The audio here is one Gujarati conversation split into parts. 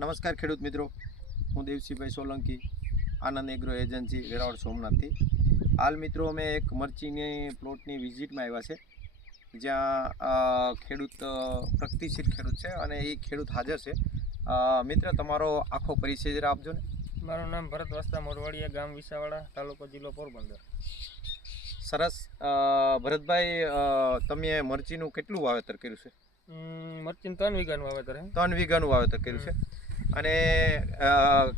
નમસ્કાર ખેડૂત મિત્રો, હું દેવસીભાઈ સોલંકી, આનંદ એગ્રો એજન્સી, વેરાવળ સોમનાથથી. હાલ મિત્રો અમે એક મરચીની પ્લોટની વિઝિટમાં આવ્યા છે, જ્યાં ખેડૂત પ્રગતિશીલ ખેડૂત છે અને એ ખેડૂત હાજર છે. મિત્ર, તમારો આખો પરિચય જરા આપજો ને. મારું નામ ભરત વસ્તા મોરવાડિયા, ગામ વિસાવાડા, તાલુકો જિલ્લો પોરબંદર. સરસ. ભરતભાઈ, તમે મરચીનું કેટલું વાવેતર કર્યું છે? મરચીનું 3 વીઘાનું વાવેતર છે. 3 વીઘાનું વાવેતર કર્યું છે. અને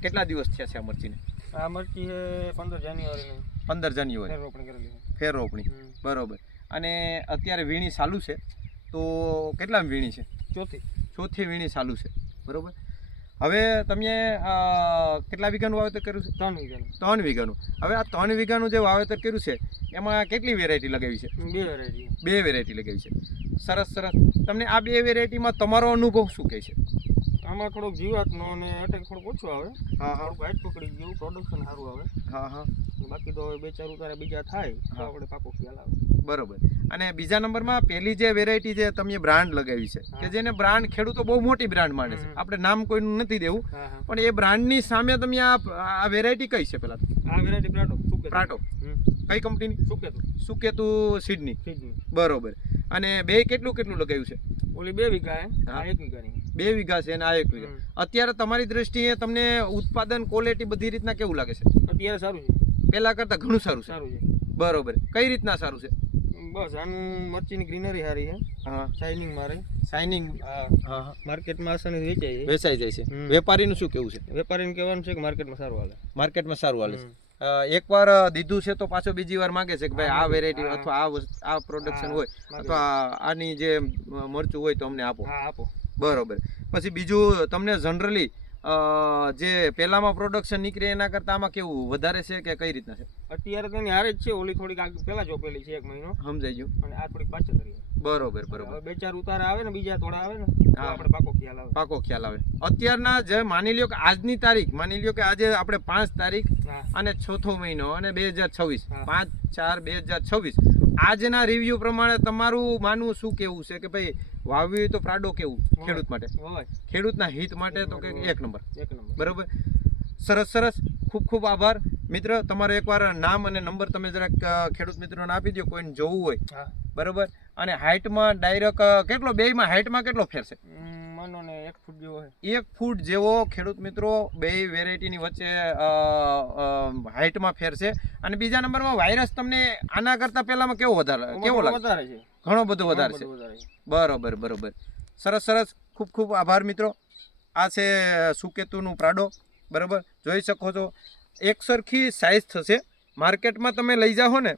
કેટલા દિવસ થયા છે આ મરચીને? આ મરચી છે 15 જાન્યુઆરીની. 15 જાન્યુઆરી ફેર રોપણી કરેલી છે. ફેર રોપણી, બરોબર. અને અત્યારે વીણી ચાલુ છે, તો કેટલા વીણી છે? ચોથી વીણી ચાલુ છે, બરોબર. હવે તમે કેટલા વીઘાનું વાવેતર કર્યું છે? 3 વીઘાનું. 3 વીઘાનું. હવે આ 3 વીઘાનું જે વાવેતર કર્યું છે, એમાં કેટલી વેરાયટી લગાવી છે? 2 વેરાયટી. 2 વેરાયટી લગાવી છે. સરસ સરસ. તમને આ 2 વેરાયટીમાં તમારો અનુભવ શું કહે છે? આમાં થોડોક જીવાતનો અને અટેક થોડોક ઓછો આવે. હા. હાઈટ પકડી ગયું, પ્રોડક્શન સારું આવે. હા. બાકી તો હવે 2-4 ઉતારે બીજા થાય તો આપણે પાકો ખ્યાલ આવે. બરોબર. અને બીજા નંબરમાં પહેલી જે વેરાયટી જે તમે બ્રાન્ડ લગાવી છે, કે જેને બ્રાન્ડ ખેડૂતો બહુ મોટી બ્રાન્ડ માને છે, આપણે નામ કોઈનું નથી દેવું, પણ એ બ્રાન્ડની સામે તમે આ વેરાયટી કઈ છે? પેલા આ વેરાયટી પ્રાટો. કઈ કંપનીની? સુકેતુ સીડની. બરોબર. અને બે કેટલું લગાવ્યું છે? ઓલી 2 વીઘા હે, આ 1 વીઘાની. 2 વીઘા છે અને આ 1 વીઘા. અત્યારે તમારી દ્રષ્ટિએ તમને ઉત્પાદન, ક્વોલિટી બધી રીતના કેવું લાગે છે? અત્યારે સારું છે, પહેલા કરતા ઘણું સારું છે. બરોબર. કઈ રીતના સારું છે? બસ આનું મરચીની ગ્રીનરી સારી છે. હા, શાઇનિંગ મારે. શાઇનિંગ. હા. માર્કેટમાં આસાની વેચાઈ જાય છે. વેપારીનું શું કેવું છે? વેપારીને કહેવાનું છે કે માર્કેટમાં સારું હાલે. માર્કેટમાં સારું હાલે છે. એકવાર દીધું છે તો પાછો બીજી વાર માંગે છે કે ભાઈ આ વેરાયટી અથવા આ પ્રોડક્શન હોય અથવા આની જે મરચું હોય તો અમને આપો. બરોબર. પછી બીજું, તમને જનરલી જે પહેલામાં પ્રોડક્શન નીકળે એના કરતા આમાં કેવું વધારે છે કે કઈ રીતના છે? અત્યારે તો એની હારે જ છે. ઓલી થોડીક પહેલા ચોપેલી છે 1 મહિનો. સમજાઈ ગયું. અને આ થોડીક પાછળ કરી. બરોબર. 2-4 ઉતારા આવે ને, બીજા થોડા આવે ને, આપણે પાકો ખ્યાલ આવે. અત્યારના જે માની લ્યો કે આજની તારીખ, માની લ્યો કે આજે આપણે 5 તારીખ અને 6થો મહિનો અને 2026, 5/4/2026, આજના રિવ્યુ પ્રમાણે તમારું માનવું શું કેવું છે કે ભાઈ વાવ્યું તો પ્રાડો કેવું ખેડૂત માટે, ખેડૂતના હિત માટે તો કે 1 નંબર. બરોબર. સરસ. ખૂબ આભાર મિત્ર. તમારો એકવાર નામ અને નંબર તમે જરાક ખેડૂત મિત્રોને આપી દો, કોઈને જોવું હોય. બરોબર. અને હાઈટમાં ડાયરેક્ટ કેટલો, બેયમાં હાઈટમાં કેટલો ફેર છે? માનો ને 1 ફૂટ જેવો. 1 ફૂટ જેવો ખેડૂત મિત્રો બે વેરાયટીની વચ્ચે હાઈટમાં ફેર છે. અને બીજા નંબરમાં વાયરસ તમને આના કરતા પહેલામાં કેવો લાગે છે? ઘણો બધો વધારે છે. બરોબર. સરસ. ખૂબ આભાર મિત્રો. આ છે સુકેતુનું પ્રાડો. બરોબર. જોઈ શકો છો, એક સરખી સાઇઝ થશે. માર્કેટમાં તમે લઈ જાઓ ને,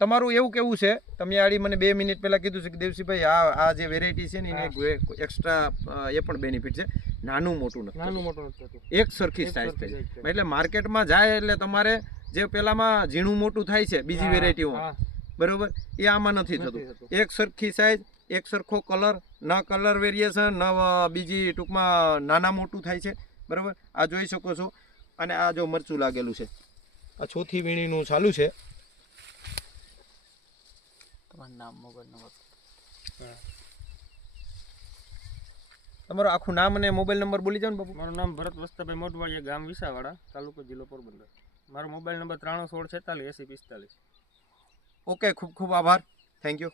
તમારું એવું કેવું છે, તમે આડી મને 2 મિનિટ પહેલા કીધું છે કે દેવસીભાઈ આ જે વેરાયટી છે ને એને એક્સ્ટ્રા એ પણ બેનિફિટ છે, નાનું મોટું નથી, એક સરખી સાઇઝ થઈ જાય. એટલે માર્કેટમાં જાય એટલે તમારે જે પેલામાં ઝીણું મોટું થાય છે બીજી વેરાયટીઓમાં, બરોબર, એ આમાં નથી થતું. એક સરખી સાઇઝ, એક સરખો કલર, ન કલર વેરિએશન, ન બીજી ટૂંકમાં નાના મોટું થાય છે. બરોબર. આ જોઈ શકો છો. અને આ જો મરચું લાગેલું છે, આ 4થી વીણીનું ચાલુ છે. તમારું નામ, મોબાઈલ નંબર, તમારું આખું નામ અને મોબાઈલ નંબર બોલી જાઓ ને બાપુ. મારું નામ ભરત વસ્તાભાઈ મોટવાડિયા, ગામ વિસાવાડા, તાલુકો જિલ્લો પોરબંદર. મારો મોબાઈલ નંબર 9316468045. ઓકે. ખૂબ આભાર. Thank you.